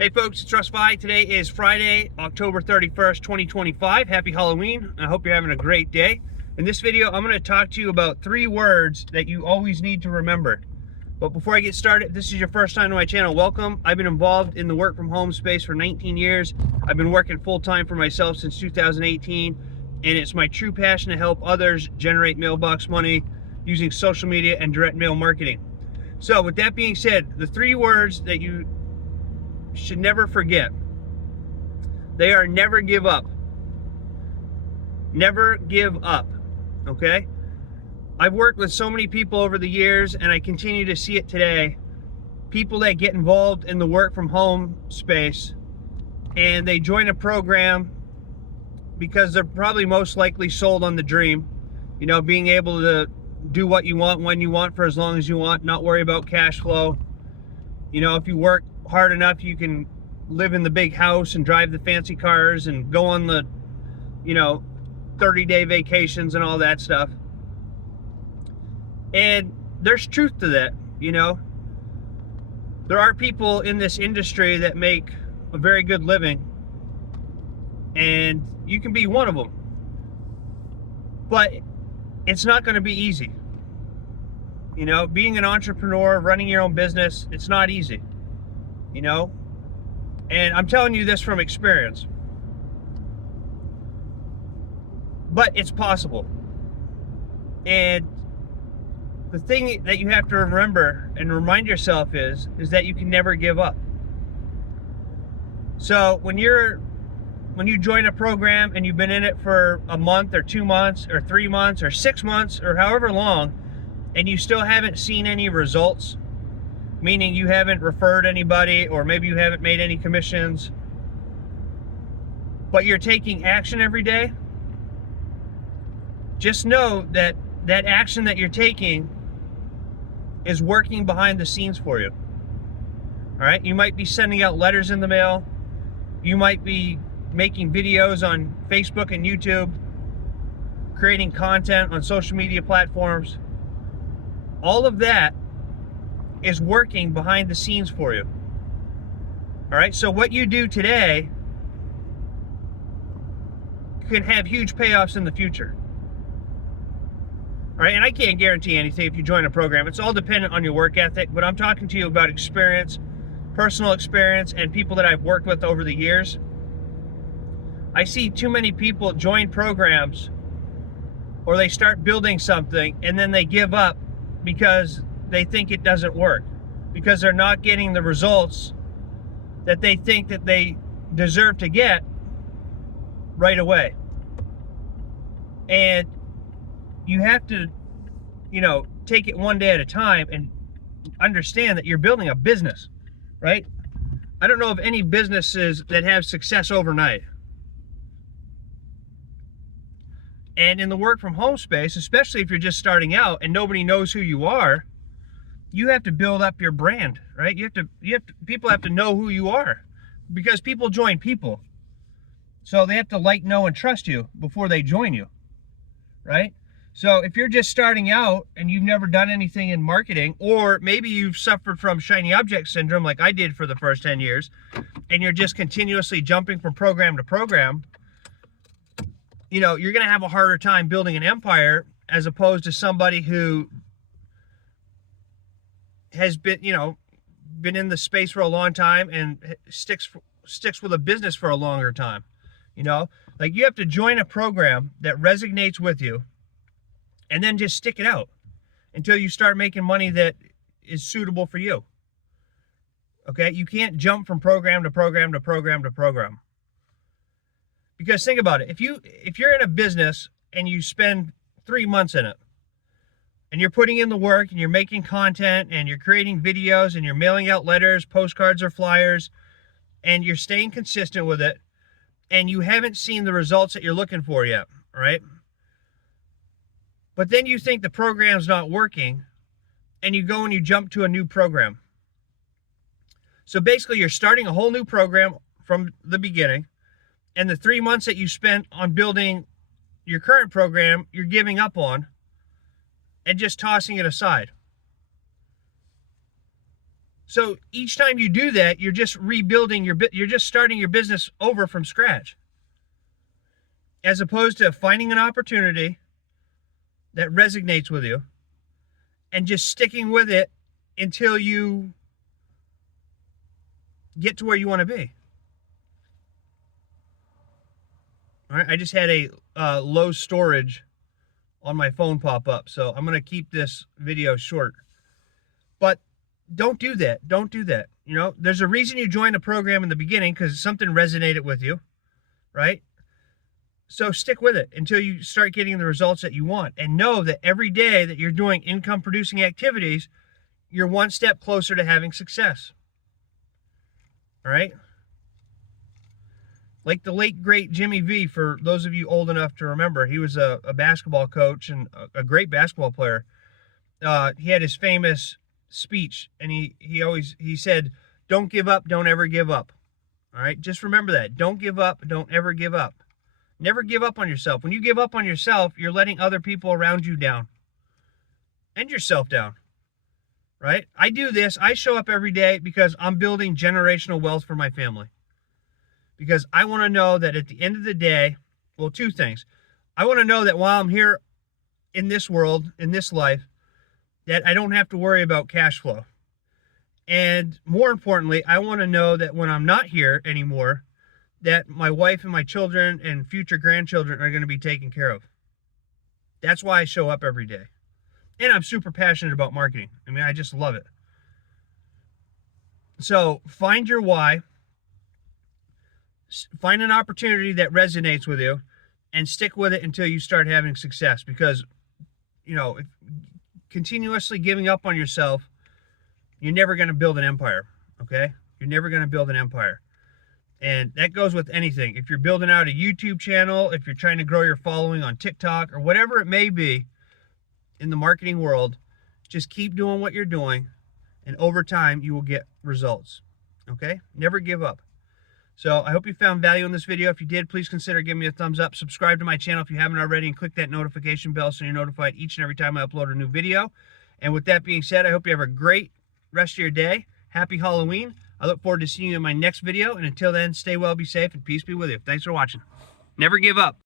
Hey folks, it's Russ. Today is Friday, October 31st, 2025. Happy Halloween. I hope you're having a great day. In this video, I'm going to talk to you about 3 words that you always need to remember. But before I get started, if this is your first time to my channel, welcome. I've been involved in the work from home space for 19 years. I've been working full-time for myself since 2018, and it's my true passion to help others generate mailbox money using social media and direct mail marketing. So with that being said, the 3 words that you should never forget. They are never give up. Never give up. Okay? I've worked with so many people over the years, and I continue to see it today. People that get involved in the work from home space and they join a program because they're probably most likely sold on the dream. You know, being able to do what you want when you want for as long as you want, not worry about cash flow. You know, if you work hard enough, you can live in the big house and drive the fancy cars and go on the, 30-day vacations and all that stuff. And there's truth to that, There are people in this industry that make a very good living, and you can be one of them. But it's not going to be easy. Being an entrepreneur, running your own business, it's not easy. And I'm telling you this from experience. But it's possible. And the thing that you have to remember and remind yourself is that you can never give up. So when you join a program and you've been in it for a month or 2 months or 3 months or 6 months or however long, and you still haven't seen any results, meaning you haven't referred anybody, or maybe you haven't made any commissions, but you're taking action every day, just know that that action that you're taking is working behind the scenes for you. All right? You might be sending out letters in the mail. You might be making videos on Facebook and YouTube, creating content on social media platforms. All of that is working behind the scenes for you. All right, so what you do today can have huge payoffs in the future. All right, and I can't guarantee anything if you join a program. It's all dependent on your work ethic, but I'm talking to you about experience, personal experience, and people that I've worked with over the years. I see too many people join programs, or they start building something and then they give up because they think it doesn't work, because they're not getting the results that they think that they deserve to get right away. And you have to, take it one day at a time and understand that you're building a business, right? I don't know of any businesses that have success overnight. And in the work from home space, especially if you're just starting out and nobody knows who you are, you have to build up your brand, right? People have to know who you are, because people join people. So they have to like, know, and trust you before they join you, right? So if you're just starting out and you've never done anything in marketing, or maybe you've suffered from shiny object syndrome like I did for the first 10 years, and you're just continuously jumping from program to program, you're going to have a harder time building an empire as opposed to somebody who has been in the space for a long time and sticks with a business for a longer time. Like, you have to join a program that resonates with you, and then just stick it out until you start making money that is suitable for you. Okay? You can't jump from program to program to program to program. Because think about it. If you're in a business and you spend 3 months in it, and you're putting in the work, and you're making content, and you're creating videos, and you're mailing out letters, postcards, or flyers, and you're staying consistent with it, and you haven't seen the results that you're looking for yet, right? But then you think the program's not working, and you go and you jump to a new program. So basically, you're starting a whole new program from the beginning, and the 3 months that you spent on building your current program, you're giving up on and just tossing it aside. So each time you do that, you're just rebuilding you're just starting your business over from scratch. As opposed to finding an opportunity that resonates with you and just sticking with it until you get to where you want to be. All right, I just had a low storage on my phone pop up, so I'm going to keep this video short. But don't do that. Don't do that. You know, there's a reason you joined a program in the beginning, because something resonated with you, right? So stick with it until you start getting the results that you want, and know that every day that you're doing income producing activities, you're one step closer to having success. All right? Like the late, great Jimmy V, for those of you old enough to remember, he was a basketball coach and a great basketball player. He had his famous speech, and he said, "Don't give up, don't ever give up." All right? Just remember that. Don't give up, don't ever give up. Never give up on yourself. When you give up on yourself, you're letting other people around you down and yourself down, right? I do this. I show up every day because I'm building generational wealth for my family. Because I want to know that at the end of the day, well, two things. I want to know that while I'm here in this world, in this life, that I don't have to worry about cash flow. And more importantly, I want to know that when I'm not here anymore, that my wife and my children and future grandchildren are going to be taken care of. That's why I show up every day. And I'm super passionate about marketing. I mean, I just love it. So find your why. Find an opportunity that resonates with you and stick with it until you start having success. Because, you know, continuously giving up on yourself, you're never going to build an empire, okay? You're never going to build an empire. And that goes with anything. If you're building out a YouTube channel, if you're trying to grow your following on TikTok, or whatever it may be in the marketing world, just keep doing what you're doing, and over time you will get results. Okay? Never give up. So I hope you found value in this video. If you did, please consider giving me a thumbs up. Subscribe to my channel if you haven't already, and click that notification bell so you're notified each and every time I upload a new video. And with that being said, I hope you have a great rest of your day. Happy Halloween. I look forward to seeing you in my next video. And until then, stay well, be safe, and peace be with you. Thanks for watching. Never give up.